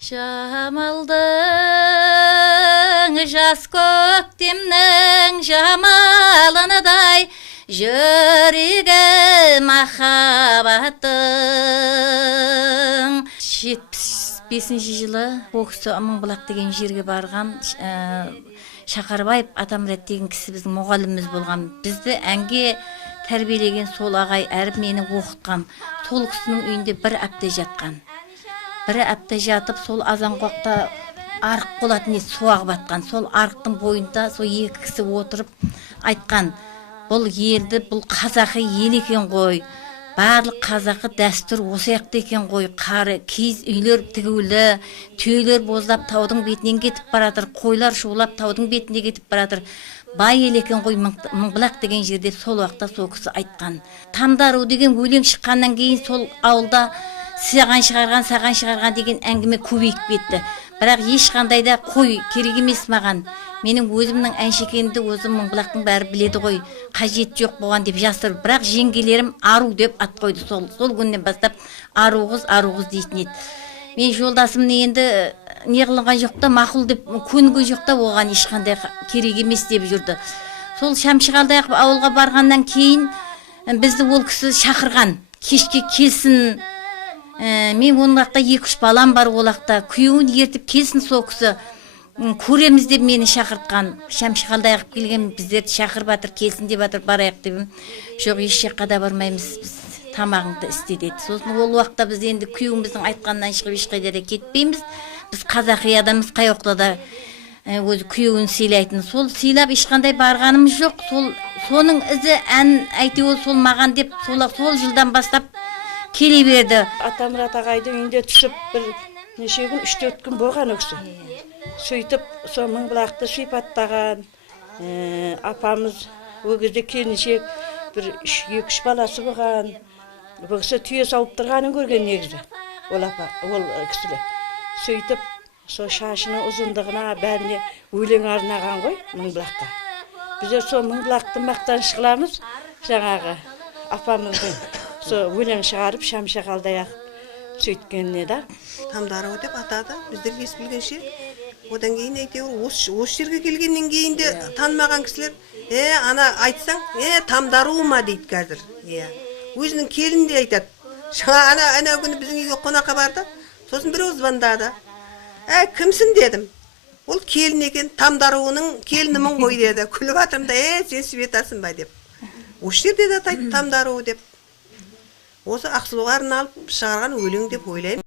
Жамалдың жас көктемнің жамалыныдай жүрегі махаббаттың. 75-ші жылы Көксу Аманбұлақ деген жерге барған Шақарбаев Атамұрат деген кісі біздің мұғаліміміз болған. Бізді әнге тәрбиелеген сол ағай әріп мені оқытқан. Сол кісінің үйінде бір апта жатқан. Бір апта жатып, сол азанқоқта арық болатын суағы батқан. Сол арықтың бойында сол екі кісі отырып айтқан: бұл елді, бұл қазақы ел екен ғой. Барлық қазақы дәстүр осы яқты екен ғой. Қары, киіз үйлер тігулі, түйелер боздап таудың бетінен кетіп баратыр, қойлар шулап таудың бетіне кетіп баратыр. Бай ел екен ғой Мыңбұлақ деген жерде. Сол уақытта сол кісі айтқан. Тамдару деген өлең шыққаннан кейін сол ауылда саған шығарған деген әңгіме көбейіп кетті. Бірақ ешқандай да қой керек емес маған. Менің өзімнің әншекенімді өзім Мыңбұлақтың бәрі біледі ғой. Қажет жоқ болған деп жасырып. Бірақ жеңгелерім Ару деп ат қойды. Сол күннен бастап Ару қыз дейтін еді. Мен жолдасымны енді не қылынған жоқ та, мақұл деп көнген жоқ та, оған ешқандай керек емес деп жүрді. Сол Шамшығалдай ауылға барғаннан кейін бізді ол кісі шақырған. Кешке келсін. Мен оның уақытта 2-3 балам бар, ол уақытта күйеуін ертіп келсін сол кісі. Көреміз деп мені шақыртқан. Шамшығалдай ағып келген, біздерді шақырып батыр, келсін деп батыр, барайық деп. Жоқ, еш жаққа да бармаймыз, біз тамағыңды істе деді. Сосын ол уақытта біз енді күйеуіміздің айтқанынан шығып ешқайда да кетпейміз. Біз қазақи адамыз, қай уақытта да өзі күйеуін сыйлайтын. Сол сыйлап ешқандай барғанымыз жоқ. Соның ізі ән әйтеуір сол маған деп сол жылдан бастап келе берді. Атамұрат ағайдың үйінде түсіп бір неше күн, 3-4 күн болған өксі. Сөйтіп, сол Мыңбұлақты сипаттаған апамыз ол кезде келіншек бір 2-3 баласы болған. Бұл кісі түйе сауып тұрғанын көрген негізі. Ол кісілер. Сөйтіп, сол шашының ұзындығына бәріне өлең арнаған ғой Мыңбұлаққа. Біздер сол Мыңбұлақты мақтаныш қыламыз, жаңағы апамыздың сол өлең шығарып Шамшығалдай ағып сөйткеніне да. Тамдару деп атады, біздер ес білгенше. Одан кейін әйтеуір осы жерге келгеннен кейін де танымаған кісілер, ана айтсаң, Тамдару ма дейді қазір. Өзінің келін де айтады. Ана күні біздің үйге қонаққа барды, сосын біреу звондады. Кімсің дедім. Ол келін екен, Тамдаруының келінімін ғой деді. Күліп атырмда, сен Светасың ба деп. Осы жерде де атайды Тамдару деп. Осы Ақсұлуға арналып шығарған өлең деп ойлаймын.